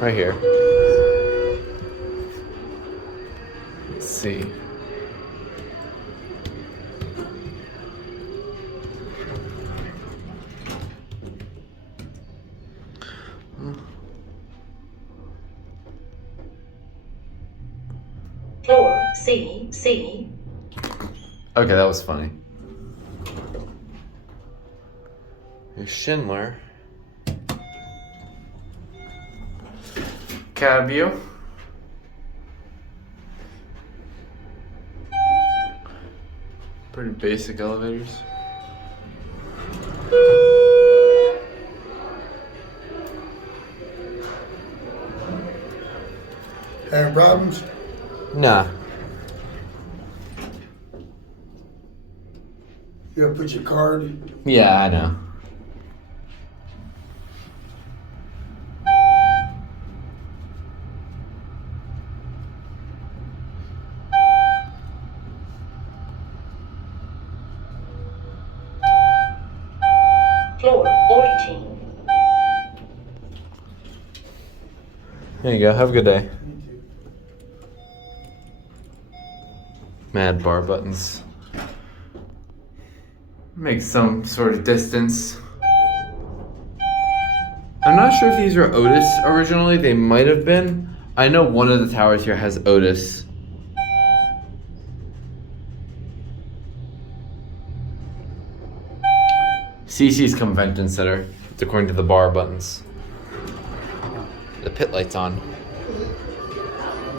Right here. Let's see. Floor C. Okay, that was funny. Here's Schindler. Cab view. Pretty basic elevators. Having problems? Nah. You gotta put your card. Yeah, I know. Floor 14. There you go. Have a good day. Mad bar buttons. Make some sort of distance. I'm not sure if these were Otis originally. They might have been. I know one of the towers here has Otis. CC's Convention Center, according to the bar buttons. The pit light's on.